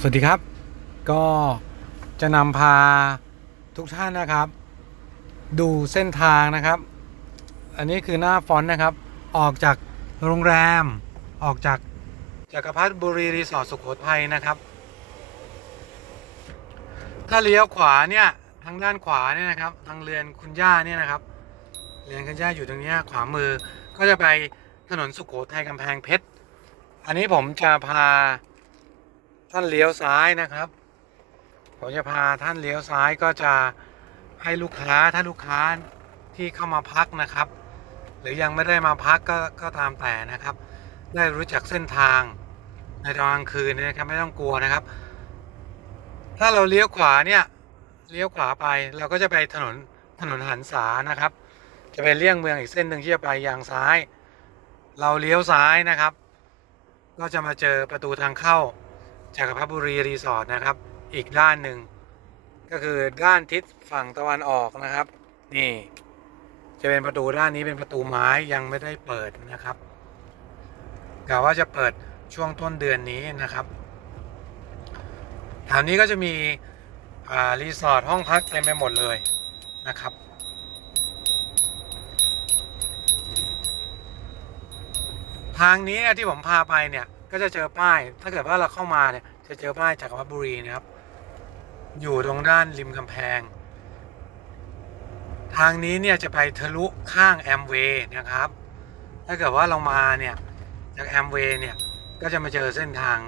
สวัสดีครับ ก็จะนำพาทุกท่านนะครับ ดูเส้นทางนะครับ อันนี้คือหน้าฟอนต์นะครับ ออกจากโรงแรม ออกจากจักรพรรดิบุรีรีสอร์ทสุโขทัยนะครับ ถ้าเลี้ยวขวาเนี่ยทางด้านขวาเนี่ยนะครับ ทางเรือนคุณย่าเนี่ยนะครับเรือนคุณย่าอยู่ตรงนี้ขวามือก็จะไปถนนสุโขทัยกำแพงเพชรอันนี้ผมจะพา ท่านเลี้ยวซ้ายนะครับ ผมจะพาท่านเลี้ยวซ้ายก็จะให้ลูกค้าถ้าลูกค้าที่เข้ามาพักนะครับ หรือยังไม่ได้มาพักก็ก็ตามแต่นะครับ ได้รู้จักเส้นทางในตอนกลางคืนนะครับไม่ต้องกลัวนะครับ ถ้าเราเลี้ยวขวาเนี่ยเลี้ยวขวาไปเราก็จะไปถนนถนนหันษานะครับ จะเป็นเลี่ยงเมืองอีกเส้นหนึ่งที่จะไปยางซ้าย เราเลี้ยวซ้ายนะครับ ก็จะมาเจอประตูทางเข้า จักรพรรดิบุรีรีสอร์ทนะครับ อีกด้านหนึ่งก็คือด้านทิศฝั่งตะวันออกนะครับ นี่ จะเป็นประตูด้านนี้เป็นประตูไม้ยังไม่ได้เปิดนะครับกะว่าจะเปิดช่วงต้นเดือนนี้นะครับแถวนี้ก็จะมีรีสอร์ทห้องพักเต็มไปหมดเลยนะครับ ทางนี้ที่ผมพาไปเนี่ยก็จะเจอป้าย ถ้าเกิดว่าเราเข้ามาเนี่ย จะเจอป้ายจากรพรรดิบุรีนะครับ อยู่ตรงด้านริมกำแพง ทางนี้เนี่ยจะไปทะลุข้างแอมเวย์นะครับ ถ้าเกิดว่าเรามาเนี่ยจากแอมเวย์เนี่ยก็จะมาเจอเส้นทาง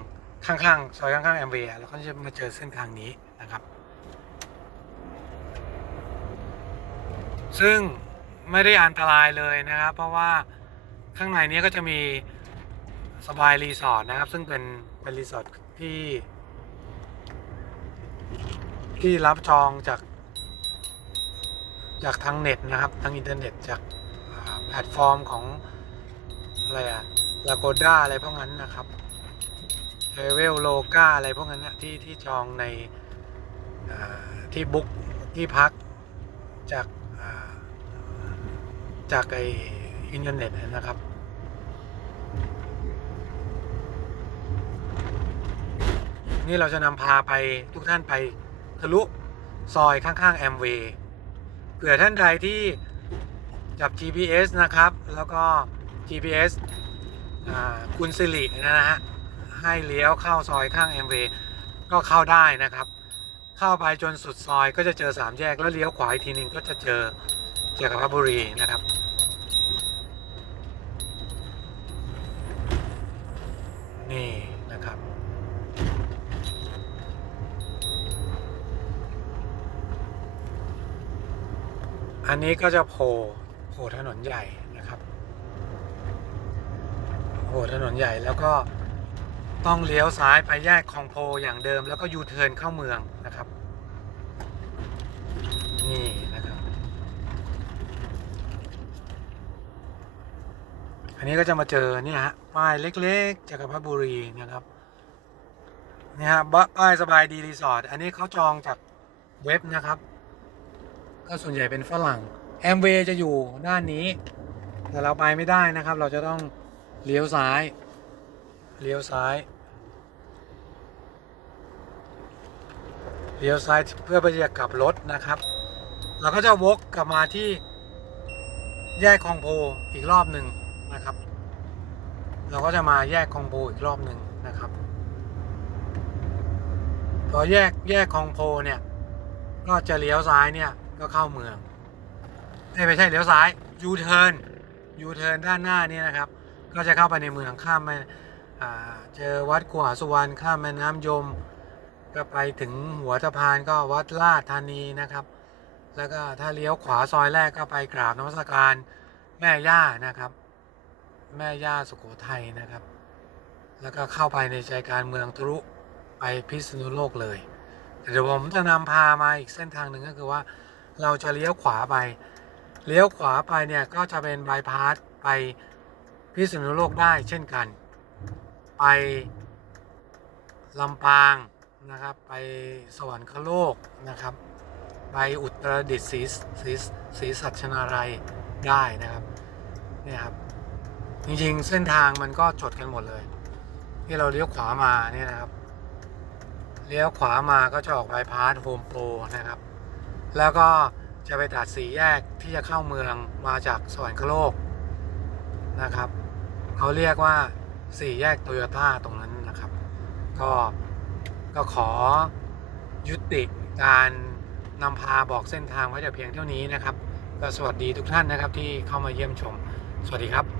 ข้างๆซอยข้างๆแอมเวย์แล้วก็จะมาเจอเส้นทางนี้นะครับ ซึ่งไม่ได้อันตรายเลยนะครับ เพราะว่าข้างในนี้ก็จะมีสบายรีสอร์ทนะครับ ซึ่งเป็นเป็นรีสอร์ท ที่ ที่รับจองจาก จากทางเน็ตนะครับ ทางอินเทอร์เน็ตจากแพลตฟอร์มของ อะไรอะลาโกด้าอะไรพวกนั้นนะครับเทเวลโลกาอะไรพวกนั้นนะที่ที่จองในที่บุ๊กที่พักจากจากไออินเทอร์เน็ตนะครับ นี่เราจะนำพาไปทุกท่านไปทะลุซอยข้างๆแอมเวย์เผื่อท่านใดที่จับ GPS นะครับ แล้วก็ GPS อ่าคุณสิรินะฮะให้เลี้ยวเข้าซอยข้างแอมเวย์ก็เข้าได้นะครับ เข้าไปจนสุดซอยก็จะเจอสามแยกแล้วเลี้ยวขวาอีกทีหนึ่งก็จะเจอเจอกับพระบุรีนะครับ นี่นะครับ อันนี้ก็จะโผล่โผล่ถนนใหญ่นะครับโผล่ถนนใหญ่แล้วก็ต้องเลี้ยวซ้ายไปแยกคลองโพอย่างเดิม แล้วก็ยูเทิร์นเข้าเมืองนะครับ นี่นะครับ อันนี้ก็จะมาเจอเนี่ยฮะป้ายเล็กๆจักรพรรดิบุรีนะครับเนี่ยฮะป้ายสบายดีรีสอร์ทอันนี้เขาจองจากเว็บนะครับ ก็ส่วนใหญ่เป็นฝรั่งแอมเวย์จะอยู่ด้านนี้ แต่เราไปไม่ได้นะครับ เราจะต้องเลี้ยวซ้ายเลี้ยวซ้ายเลี้ยวซ้ายเพื่อไปจะกลับรถนะครับ เราก็จะวกกลับมาที่แยกคลองโพอีกรอบหนึ่งนะครับ เราก็จะมาแยกคลองโพอีกรอบหนึ่งนะครับพอแยกแยกคลองโพเนี่ยก็จะเลี้ยวซ้ายเนี่ย ก็เข้าเมืองเอ้ไม่ใช่เลี้ยวซ้ายยูเทิร์นยูเทิร์นด้านหน้านี่นะครับ ก็จะเข้าไปในเมืองข้ามแม่อ่าเจอวัดขวาสุวรรณข้ามแม่น้ำยม ก็ไปถึงหัวสะพานก็วัดลาดธานีนะครับ แล้วก็ถ้าเลี้ยวขวาซอยแรกก็ไปกราบนมัสการแม่ย่านะครับ แม่ย่าสุโขทัยนะครับ แล้วก็เข้าไปในใจกลารเมืองทะลุไปพิษณุโลกเลยเดี๋ยวผมจะนำพามาอีกเส้นทางหนึ่งก็คือว่า เราจะเลี้ยวขวาไป เลี้ยวขวาไปเนี่ยก็จะเป็นบายพาสไปพิษณุโลกได้เช่นกัน ไปลำปางนะครับ ไปสวรรคโลกนะครับ ไปอุตรดิตถ์ศรีศรีศรีสัชนาลัยได้นะครับเนี่ยครับจริงๆ เส้นทางมันก็จดกันหมดเลย ที่เราเลี้ยวขวามาเนี่ยนะครับ เลี้ยวขวามาก็จะออกบายพาสโฮมโปรนะครับ แล้วก็จะไปตัดสี่แยกที่จะเข้าเมืองมาจากสวรรคโลกนะครับเขาเรียกว่าสี่แยกโตโยต้าตรงนั้นนะครับ ก็ก็ขอยุติการนำพาบอกเส้นทางไว้แต่เพียงเท่านี้นะครับก็สวัสดีทุกท่านนะครับที่เข้ามาเยี่ยมชม สวัสดีครับ